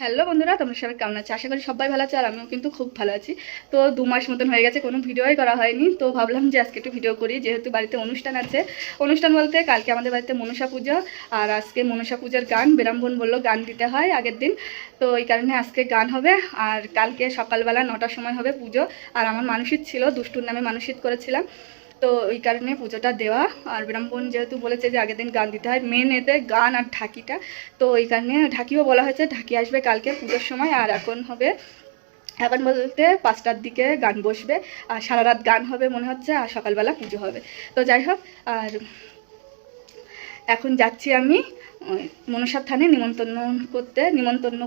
Hello বন্ধুরা, তোমরা সবাই কেমন আছো? আশা করি সবাই ভালো আছে আর আমিও কিন্তু খুব ভালো আছি। তো 2 মাস মতন হয়ে গেছে কোনো ভিডিওই করা হয়নি, তো ভাবলাম যে আজকে একটু ভিডিও করি, যেহেতু বাড়িতে অনুষ্ঠান আছে। অনুষ্ঠান বলতে কালকে আমাদের বাড়িতে মনসা পুজো, আর আজকে মনসা পুজোর গান বেরামবন বললো গান দিতে হয় আগের দিন। তো এই কারণে আজকে গান হবে, আর কালকে সকালবেলা 9টার সময় হবে পুজো। আর আমার মানসিক ছিল, দুষ্টুর নামে মানসিক করেছিলাম, তো ওই কারণে পুজোটা দেওয়া। আর ব্রাহ্মণ যেহেতু বলেছে যে আগের দিন গান দিতে হয়, মেন এতে গান আর ঢাকিটা, তো ওই কারণে ঢাকিও বলা হয়েছে, ঢাকি আসবে কালকে পুজোর সময়। আর এখন বলতে 5টার দিকে গান বসবে, আর সারা রাত গান হবে মনে হচ্ছে, আর সকালবেলা পুজো হবে। তো যাই হোক, আর এখন যাচ্ছি আমি মনসার থানে নিমন্ত্রণ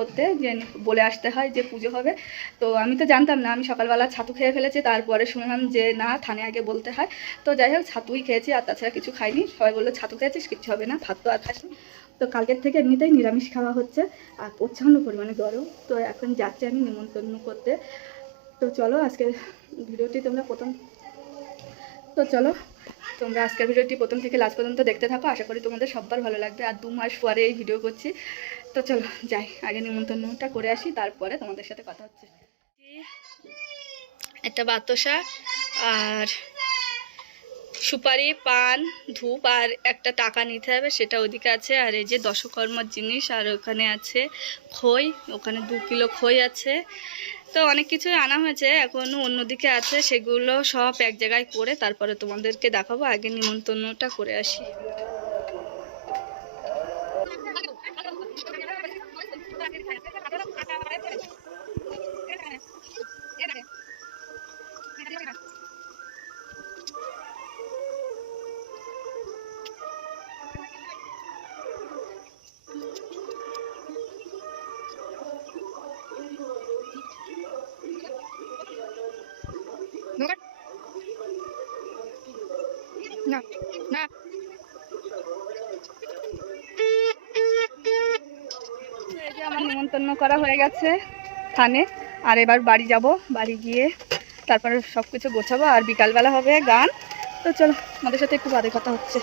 করতে, যে বলে আসতে হয় যে পুজো হবে। তো আমি তো জানতাম না, আমি সকালবেলা ছাতু খেয়ে ফেলেছি, তারপরে শুনলাম যে না, থানে আগে বলতে হয়। তো যাই হোক, ছাতুই খেয়েছি, আর তাছাড়া কিছু খাইনি। সবাই বললো ছাতু খেয়েছিস, কিচ্ছু হবে না, ভাত তো আর খাসনি। তো কালকের থেকে এমনিতেই নিরামিষ খাওয়া হচ্ছে, আর প্রচণ্ড পরিমাণে গরম। তো এখন যাচ্ছি আমি নিমন্ত্রণ করতে। তো চলো আজকে ভিডিওটি তোমরা তোমরা আজকের ভিডিওটি প্রথম থেকে লাস্ট পর্যন্ত দেখতে থাকো, আশা করি তোমাদের সবার ভালো লাগবে। আর 2 মাস পরে এই ভিডিও করছি। তো চলো যাই, আগে নিমন্ত্রণটা করে আসি, তারপরে তোমাদের সাথে কথা হচ্ছে। একটা বাতাসা, আর সুপারি, পান, ধূপ, আর একটা টাকা নিতে হবে, সেটা ওদিকে আছে। আর এই যে দশকর্মার জিনিস, আর ওখানে আছে খই, ওখানে 2 কিলো খই আছে। তো অনেক কিছুই আনা হয়েছে, এখনও অন্যদিকে আছে, সেগুলো সব এক জায়গায় করে তারপরে তোমাদেরকে দেখাবো। আগে নিমন্ত্রণটা করে আসি। না না, এই যে আমার নিমন্ত্রণ করা হয়ে গেছে থানে। আর এবার বাড়ি যাব, বাড়ি গিয়ে তারপরে সব কিছু গোছাবো, আর বিকালবেলা হবে গান। তো চলো, আমাদের সাথে একটু বাদে কথা হচ্ছে।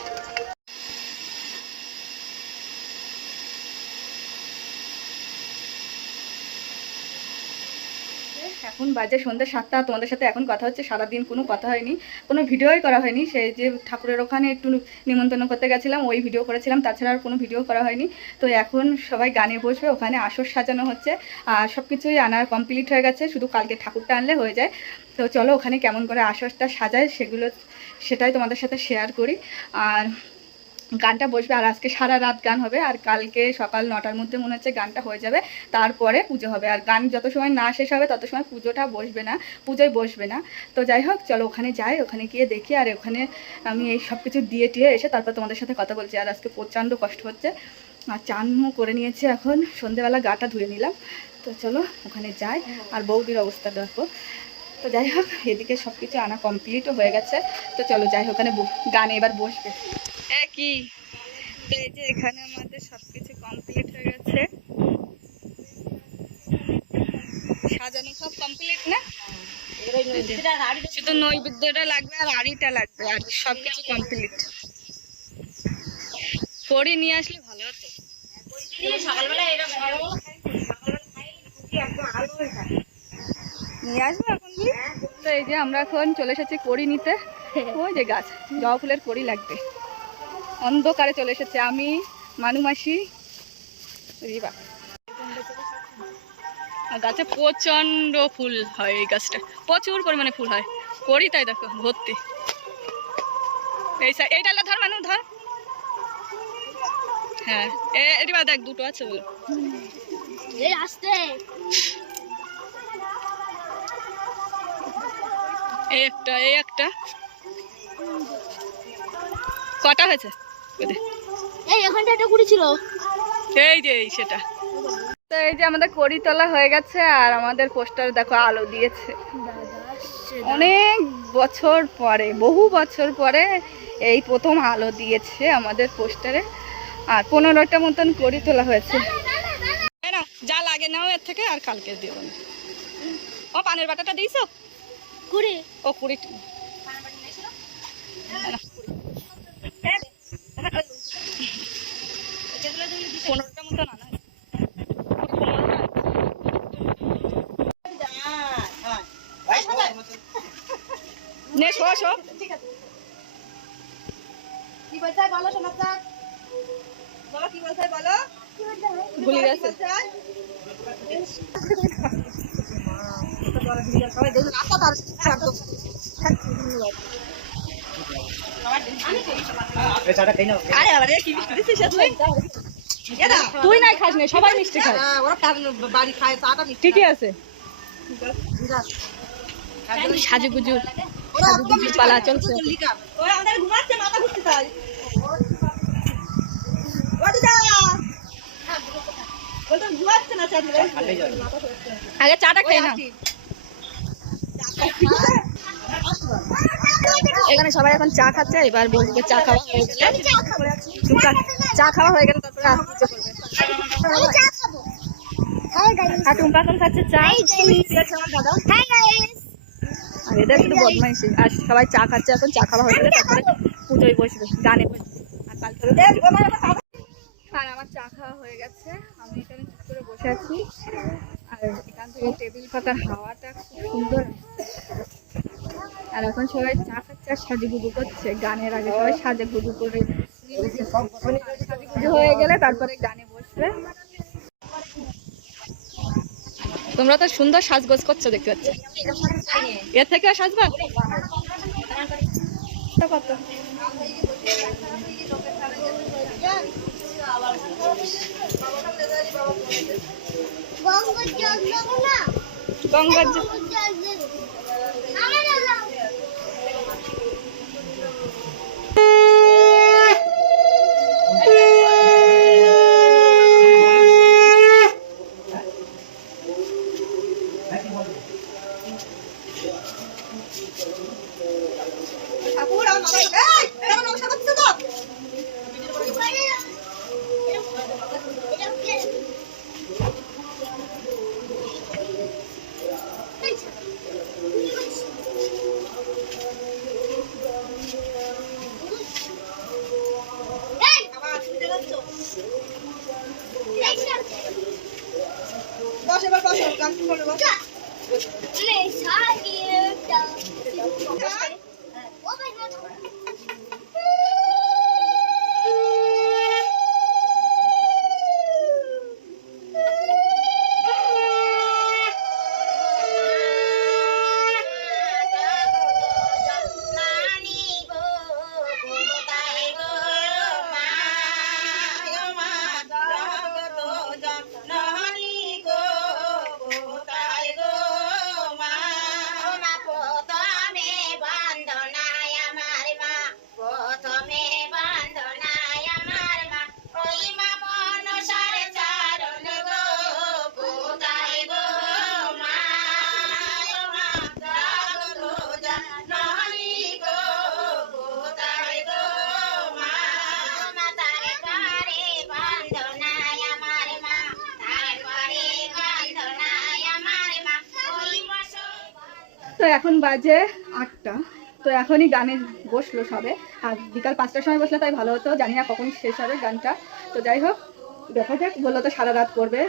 এখন বাজে সন্ধ্যে 7টা, তোমাদের সাথে এখন কথা হচ্ছে। সারাদিন কোনো কথা হয়নি, কোনো ভিডিওই করা হয়নি। সেই যে ঠাকুরের ওখানে একটু নিমন্ত্রণ করতে গেছিলাম, ওই ভিডিও করেছিলাম, তাছাড়া আর কোনো ভিডিও করা হয়নি। তো এখন সবাই গানে বসবে, ওখানে আসর সাজানো হচ্ছে, আর সব কিছুই আনার কমপ্লিট হয়ে গেছে, শুধু কালকে ঠাকুরটা আনলে হয়ে যায়। তো চলো ওখানে কেমন করে আসরটা সাজায় সেটাই তোমাদের সাথে শেয়ার করি। আর গানটা বসবে, আর আজকে সারা রাত গান হবে, আর কালকে সকাল 9টার মধ্যে মনে হচ্ছে গানটা হয়ে যাবে, তারপরে পুজো হবে। আর গান যত সময় না শেষ হবে তত সময় পুজোয় বসবে না। তো যাই হোক, চলো ওখানে যাই, ওখানে গিয়ে দেখি। আর ওখানে আমি এই সব কিছু দিয়ে এসে তারপর তোমাদের সাথে কথা বলছি। আর আজকে প্রচণ্ড কষ্ট হচ্ছে, আর চানও করে নিয়েছি, এখন সন্ধেবেলা গাটা ধুয়ে নিলাম। তো চলো ওখানে যাই। আর বৌদির অবস্থা দেখো। তো যাই হোক, এদিকে সব কিছু আনা কমপ্লিটও হয়ে গেছে। তো চলো যাই, ওখানে গান এবার বসবে একই। তো এই যে এখানে আমাদের সবকিছু কমপ্লিট হয়ে গেছে, সাজানো সব কমপ্লিট না, শুধু নৈবেদ্যটা লাগবে আর আড়িটা লাগবে, আর সবকিছু কমপ্লিট। পরে নিয়ে আসলে ভালো হতো। নিয়ে আসবো এখন কি। তো এই যে আমরা এখন চলে এসেছি কড়ি নিতে। ওই যে গাছ, জবা ফুলের কড়ি লাগবে। অন্ধকারে চলে এসেছে আমি, মানু মাসি, রিবা। আর গাছে প্রচন্ড ফুল হয়, এই গাছটা প্রচুর পরিমাণে ফুল হয়, করি তাই দেখো ভর্তি। এই ডালটা ধর, মানু ধর। হ্যাঁ, রিবা দেখ, দুটো আছে বল। এই আসতে এই একটা কটা হয়েছে, এই এখানটা একটা কুড়ি ছিল, এই যে সেটা। তো এই যে আমাদের কড়ি তোলা হয়ে গেছে, আর আমাদের পোস্টার দেখো আলো দিয়েছে অনেক বছর পরে, বহু বছর পরে এই প্রথম আলো দিয়েছে আমাদের পোস্টারে। আর 15টা মতন কড়ি তোলা হয়েছে। যা লাগে নাও এর থেকে, আর কালকে দেব না। ও পানের বাটাটা দিয়েছো, কুড়ি, ও 20। 15টা মতন আনা, বসো। কি বলতে বলো সমাচার, বলো কি বলতে বলো, ভুলে গেছে। সবাই দেখুন আরে বাবা রে কি মিষ্টি দিছিস তুই? তুই নাই খাস না, সবাই মিষ্টি খায়। ওরা বাড়ি খায় চাটা মিষ্টি ঠিকই আছে। সাজুগুজু পালা চলছে। ওরা আমাদের ঘুমাচ্ছে, মাথা ঘুরতে চাই। ঘুমাচ্ছে না চাঁদরে, আগে চাটা খেয়ে না। এখানে সবাই এখন চা খাচ্ছে, এবার বলবে চা খাওয়া হয়ে গেলে চা খাওয়া হয়ে গেলে তারপরে আর টুম্পা এখন খাচ্ছে চা। আর এদের শুধু বদমাইশি। আর সবাই চা খাচ্ছে, এখন চা খাওয়া হয়ে গেলে তারপরে পুজোয় বসবে, গানে বসবে। আর কালকে আর আমার চা খাওয়া হয়ে গেছে, আমি এখানে চুপ করে বসে আছি। আর এখান থেকে টেবিল পাতার হাওয়াটা খুব সুন্দর। আর এখন সবাই চা খাচ্ছে আর সাজুগুজু করছে। গানের আগে সবাই সাজুগুজু করে সাজুগুজু হয়ে গেলে তারপরে গানে বসবে। তোমরা তো সুন্দর সাজগোজ করছো দেখতে পাচ্ছ। এর থেকে সাজবা কত? গঙ্গার জল বস এবার বসো, গান শুনে বসো। তো এখন বাজে 8টা। তো এখনই গানে বসলো সবে। আর বিকাল 5টার সময় বসলে তাই ভালো হতো, জানি না কখন শেষ হবে গানটা। তো যাই হোক, দেখা যাক। বললো তো সারা রাত করবে,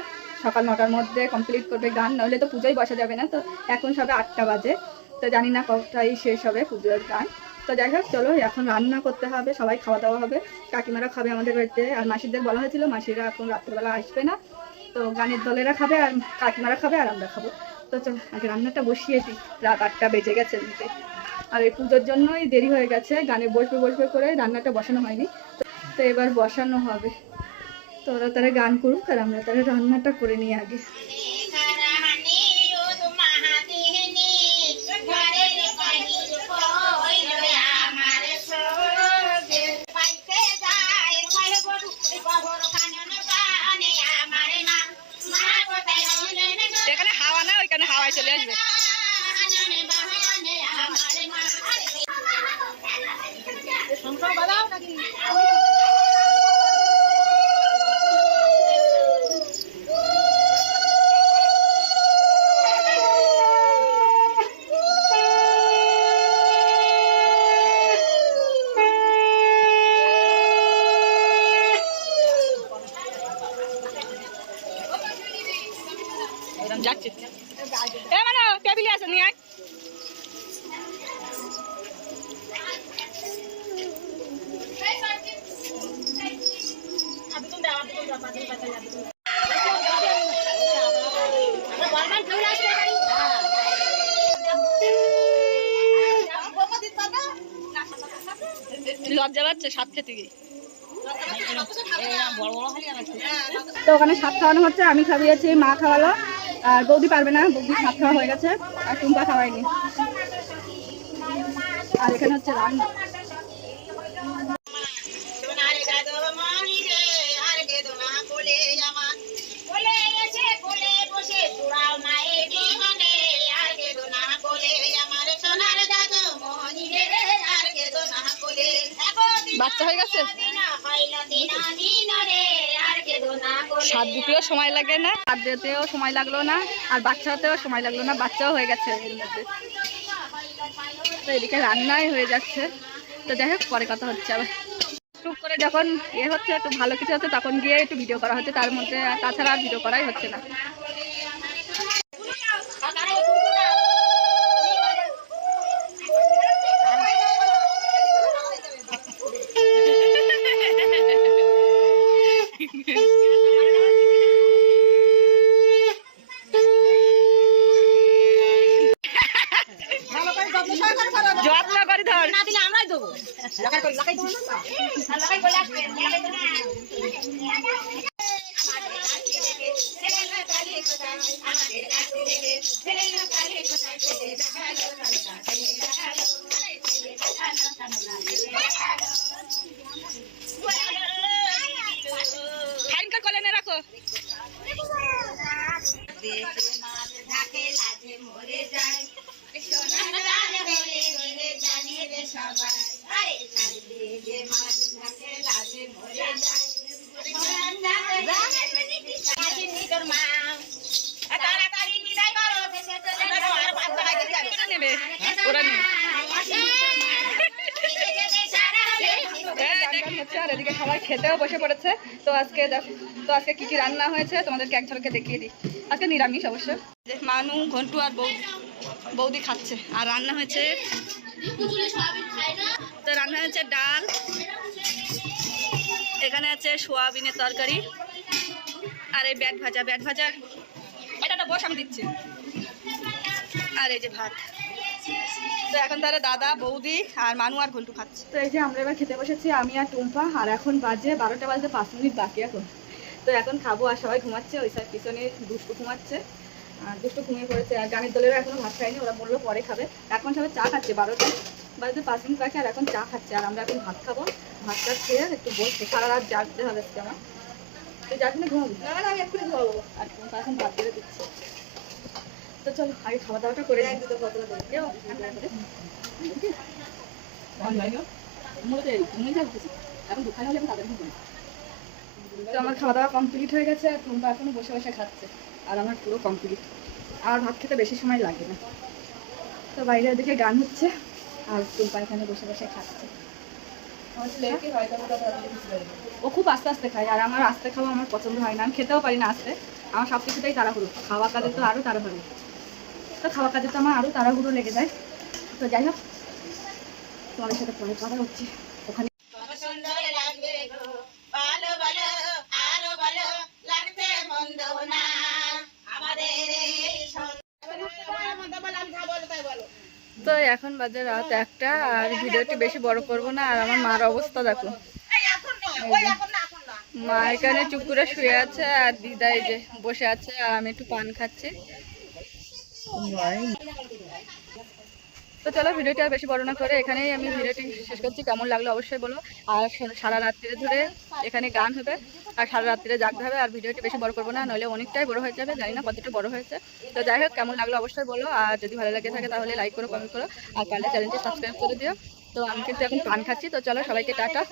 সকাল 9টার মধ্যে কমপ্লিট করবে গান, নাহলে তো পুজোয় বসা যাবে না। তো এখন সবে 8টা বাজে, তো জানি না কতটাই শেষ হবে পুজোর গান। তো যাই হোক, চলো এখন রান্না করতে হবে, সবাই খাওয়া দাওয়া হবে। কাকিমারা খাবে আমাদের বাড়িতে, আর মাসিদের বলা হয়েছিল, মাসিরা এখন রাত্রেবেলা আসবে না। তো গানের দলেরা খাবে, আর কাকিমারা খাবে, আর আমরা খাবো। তো চল আগে রান্নাটা বসিয়ে দিই, রাত 8টা বেজে গেছে দিতে। আর এই পুজোর জন্যই দেরি হয়ে গেছে, গানে বসবে বসবে করে রান্নাটা বসানো হয়নি। তো এবার বসানো হবে। তো ওরা তারা গান করুক, আর আমরা তারা রান্নাটা করে নিই আগে। এখানে হাওয়া না, ওইখানে হাওয়ায় চলে আসবে। যাচ্ছে টেবিলে আছে নিয়ে আয়। লজ্জা পাচ্ছে সাত খেতে গিয়ে। তো ওখানে সাত খাওয়ানো হচ্ছে, আমি খাইয়েছি, মা খাওয়ালো, আর বৌদি পারবে না, বৌদি সাত খাওয়া হয়ে গেছে, আর টুম্পা খাওয়াইনি। আর এখানে হচ্ছে রান্না। বাচ্চা হয়ে গেছে, সাত দিতেও সময় লাগে না, সাত দিতেও সময় লাগলো না, আর বাচ্চা হতেও সময় লাগলো না, বাচ্চাও হয়ে গেছে এর মধ্যে। তো এদিকে রান্নাই হয়ে যাচ্ছে। তো যাই হোক, পরে কথা হচ্ছে আবার। টুক করে যখন হচ্ছে, একটু ভালো কিছু হচ্ছে, তখন গিয়ে একটু ভিডিও করা হচ্ছে, তার মধ্যে তাছাড়া আর ভিডিও করাই হচ্ছে না। যত্ন করে ধর, না দিলে আমরাই দেবো। ফাইনকার কলে নে রাখো। নেবে ওরা নেবে। আর এদিকে সবাই খেতেও বসে পড়েছে। তো আজকে কি কি রান্না হয়েছে তোমাদেরকে এক ঝলকে দেখিয়ে দিই। আজকে নিরামিষ অবশ্য। মানু, ঘন্টু আর বৌদি খাচ্ছে। আর রান্না হয়েছে, তো রান্না হয়েছে ডাল, এখানে আছে সোয়াবিনের তরকারি, আর এই ব্যাট ভাজা এটা বস আমি দিচ্ছি, আর এই যে ভাত। তো এখন তারা দাদা, বৌদি আর মানু আর ঘন্টু খাচ্ছে। তো এই যে আমরা এবার খেতে বসেছি, আমি আর টুম্পা। আর এখন বাজে 12টা বাজতে 5 মিনিট বাকি এখন। তো এখন খাবো, আর সবাই ঘুমাচ্ছে। ওই সাইড পিছনে দুষ্টু ঘুমাচ্ছে, আর দুষ্টু ঘুমিয়ে পড়েছে। আর গানের দলেরও এখনো ভাত খায়নি, ওরা বললো পরে খাবে। এখন সবাই চা খাচ্ছে, 12টা বাজতে 5 মিনিট বাকি, আর এখন চা খাচ্ছে। আর আমরা এখন ভাত খাবো, ভাতটা খেয়ে একটু বসবো। সারা রাত জাগতে হবে আজকে আমার। তো যার জন্য ঘুমাবো না, আমি এক্ষুনি ঘুমাবো। আর টুম্পা এখন ভাত বেড়ে দিচ্ছে। তো চলো আগে খাওয়া দাওয়াটা করে দিই। তো আমার খাওয়া দাওয়া কমপ্লিট হয়ে গেছে, আর টুম্পা এখনো বসে বসে খাচ্ছে। আর আমার পুরো কমপ্লিট। আর ভাত খেতে বেশি সময় লাগে না। তো বাইরের দিকে গান হচ্ছে, আর টুম্পা এখানে বসে বসে খাচ্ছে। ও খুব আস্তে আস্তে খায়, আর আমার আস্তে খাওয়া আমার পছন্দ হয় না। আমি খেতেও পারি না আস্তে। আমার সব কিছুতেই তাড়াহুড়ো, খাওয়া কাজে তো আরও তাড়াহুড়ো। তো খাওয়া কাজে তো আমার আরও তাড়াহুড়ো লেগে যায়। তো যাই হোক, তোমাদের সাথে পরে কথা হচ্ছে ওখানে। তো এখন বাজে রাত 1টা, আর ভিডিওটি বেশি বড় করব না। আর আমার মার অবস্থা দেখো, মা এখানে চুপ করে শুয়ে আছে, আর দিদা এই যে বসে আছে, আর আমি একটু পান খাচ্ছি। তো চলো, ভিডিওটি আর বেশি বড় না করে এখানেই আমি ভিডিওটি শেষ করছি। কেমন লাগলো অবশ্যই বলো। আর সারা রাত্রিরে ধরে এখানে গান হবে, আর সারা রাত্রিরে জাগতে হবে। আর ভিডিওটি বেশি বড় করবো না, নইলে অনেকটাই বড় হয়ে যাবে, জানি না কতটা বড় হয়েছে। তো যাই হোক, কেমন লাগলো অবশ্যই বলো। আর যদি ভালো লাগে থাকে তাহলে লাইক করো, কমেন্ট করো, আর পারলে চ্যানেলটি সাবস্ক্রাইব করে দিও। তো আমি কিন্তু এখন পান খাচ্ছি। তো চলো, সবাইকে টাটা।